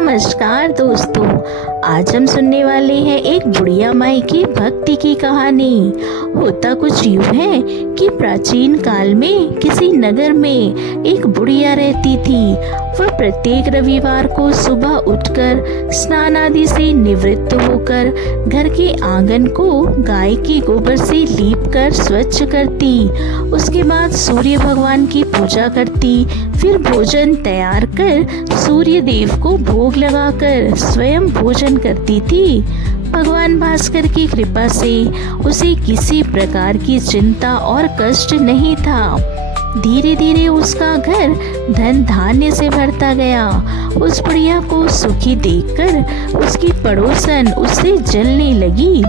नमस्कार दोस्तों, आज हम सुनने वाले हैं एक बुढ़िया माई की भक्ति की कहानी। होता कुछ यूं है कि प्राचीन काल में किसी नगर में एक बुढ़िया रहती थी। वह प्रत्येक रविवार को सुबह उठकर स्नान आदि से निवृत्त होकर घर के आंगन को गाय के गोबर से लीपकर स्वच्छ करती। उसके बाद सूर्य भगवान की पूजा करती, फिर भोजन तैयार कर सूर्य देव को भोग लगाकर स्वयं भोजन करती थी। भगवान भास्कर की कृपा से उसे किसी प्रकार की चिंता और कष्ट नहीं था। धीरे धीरे उसका घर धन धान्य से भरता गया। उस बुढ़िया को सुखी देखकर उसकी पड़ोसन उससे जलने लगी।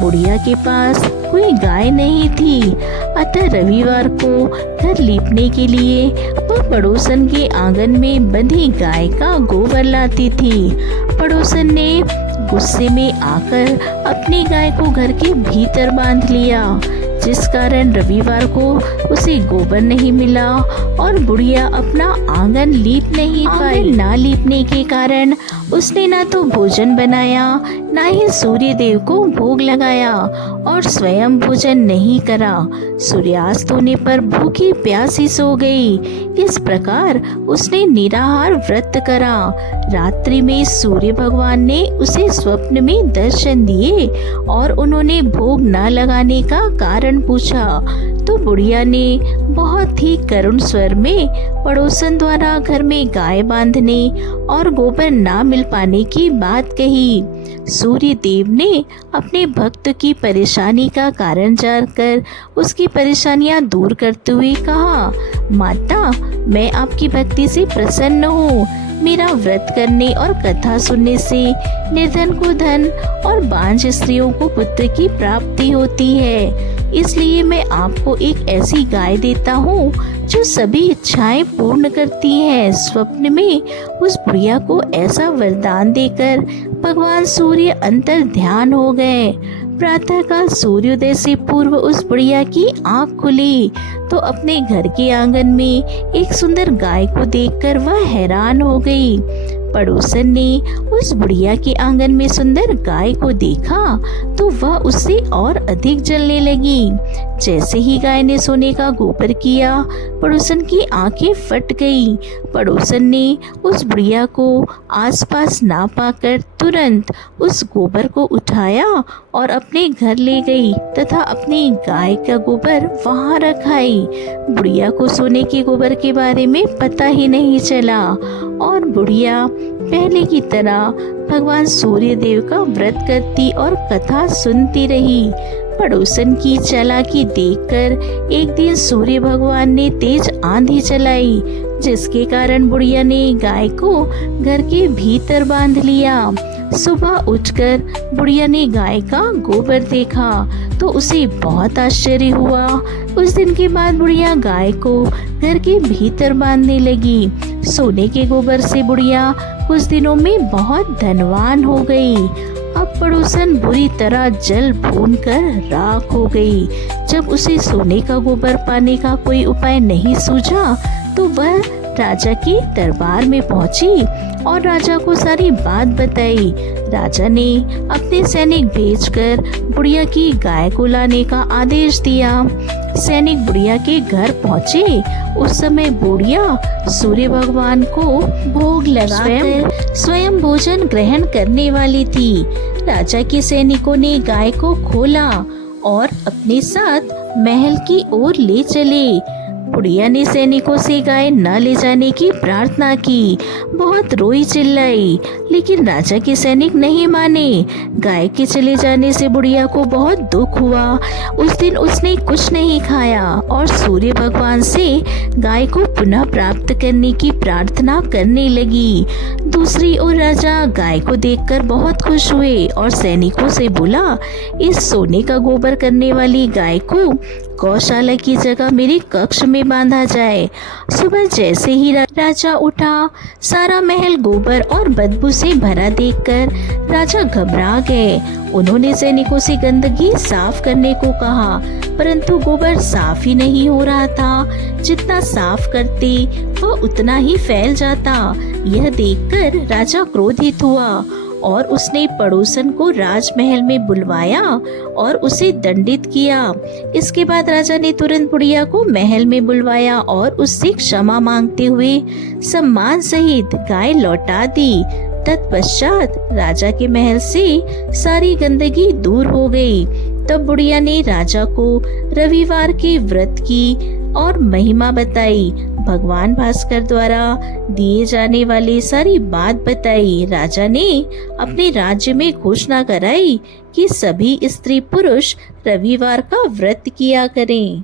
बुढ़िया के पास कोई गाय नहीं थी, अतः रविवार को घर लीपने के लिए वह पड़ोसन के आंगन में बंधी गाय का गोबर लाती थी। पड़ोसन ने गुस्से में आकर अपनी गाय को घर के भीतर बांध लिया, जिस कारण रविवार को उसे गोबर नहीं मिला और बुढ़िया अपना आंगन लीप नहीं पाई। ना लीपने के कारण उसने ना तो भोजन बनाया, ना ही सूर्य देव को भोग लगाया और स्वयं भोजन नहीं करा। सूर्यास्त होने पर भूखी प्यासी सो गई। इस प्रकार उसने निराहार व्रत करा। रात्रि में सूर्य भगवान ने उसे स्वप्न में दर्शन दिए और उन्होंने भोग न लगाने का कारण पूछा। तो बुढ़िया ने बहुत ही करुण स्वर में पड़ोसन द्वारा घर में गाय बांधने और गोबर ना मिल पाने की बात कही। सूर्य देव ने अपने भक्त की परेशानी का कारण जानकर उसकी परेशानियां दूर करते हुए कहा, माता, मैं आपकी भक्ति से प्रसन्न हूँ। मेरा व्रत करने और कथा सुनने से निर्धन को धन और बांझ स्त्रियों को पुत्र की प्राप्ति होती है। इसलिए मैं आपको एक ऐसी गाय देता हूँ जो सभी इच्छाएं पूर्ण करती है। स्वप्न में उस बुढ़िया को ऐसा वरदान देकर भगवान सूर्य अंतर ध्यान हो गए। प्रातःकाल सूर्योदय से पूर्व उस बुढ़िया की आंख खुली तो अपने घर के आंगन में एक सुंदर गाय को देखकर वह हैरान हो गई। पड़ोसन ने उस बुढ़िया के आंगन में सुंदर गाय को देखा तो वह उससे और अधिक जलने लगी। जैसे ही गाय ने सोने का गोबर किया, पड़ोसन की आंखें फट गई। पड़ोसन ने उस बुढ़िया को आसपास ना पाकर तुरंत उस गोबर को उठाया और अपने घर ले गई तथा अपनी गाय का गोबर वहां रख आई। बुढ़िया को सोने के गोबर के बारे में पता ही नहीं चला और बुढ़िया पहले की तरह भगवान सूर्य देव का व्रत करती और कथा सुनती रही। पड़ोसन की चालाकी देखकर एक दिन सूर्य भगवान ने तेज आंधी चलाई, जिसके कारण बुढ़िया ने गाय को घर के भीतर बांध लिया। सुबह उठकर बुढ़िया ने गाय का गोबर देखा तो उसे बहुत आश्चर्य हुआ। उस दिन के बाद बुढ़िया गाय को घर के भीतर बांधने लगी। सोने के गोबर से बुढ़िया कुछ दिनों में बहुत धनवान हो गई। अब पड़ोसन बुरी तरह जल भून कर राख हो गई। जब उसे सोने का गोबर पाने का कोई उपाय नहीं सूझा तो वह राजा के दरबार में पहुंची और राजा को सारी बात बताई। राजा ने अपने सैनिक भेजकर बुढ़िया की गाय को लाने का आदेश दिया। सैनिक बुढ़िया के घर पहुंचे। उस समय बुढ़िया सूर्य भगवान को भोग लगाकर स्वयं भोजन ग्रहण करने वाली थी। राजा के सैनिकों ने गाय को खोला और अपने साथ महल की ओर ले चले। बुढ़िया ने सैनिकों से गाय न ले जाने की प्रार्थना की, बहुत रोई चिल्लाई, लेकिन राजा के सैनिक नहीं माने। गाय के चले जाने से बुढ़िया को बहुत दुख हुआ। उस दिन उसने कुछ नहीं खाया और सूर्य भगवान से गाय को पुनः प्राप्त करने की प्रार्थना करने लगी। दूसरी ओर राजा गाय को देखकर बहुत खुश हुए और सैनिकों से बोला, इस सोने का गोबर करने वाली गाय को गौशाला की जगह मेरे कक्ष में बांधा जाए। सुबह जैसे ही राजा उठा, सारा महल गोबर और बदबू से भरा देखकर राजा घबरा गए। उन्होंने सैनिकों से गंदगी साफ करने को कहा। परंतु गोबर साफ ही नहीं हो रहा था। जितना साफ करते वह उतना ही फैल जाता। यह देखकर राजा क्रोधित हुआ और उसने पड़ोसन को राजमहल में बुलवाया और उसे दंडित किया। इसके बाद राजा ने तुरंत बुढ़िया को महल में बुलवाया और उससे क्षमा मांगते हुए सम्मान सहित गाय लौटा दी। तत्पश्चात राजा के महल से सारी गंदगी दूर हो गई। तब बुढ़िया ने राजा को रविवार के व्रत की और महिमा बताई। भगवान भास्कर द्वारा दिए जाने वाली सारी बात बताई। राजा ने अपने राज्य में घोषणा कराई कि सभी स्त्री पुरुष रविवार का व्रत किया करें।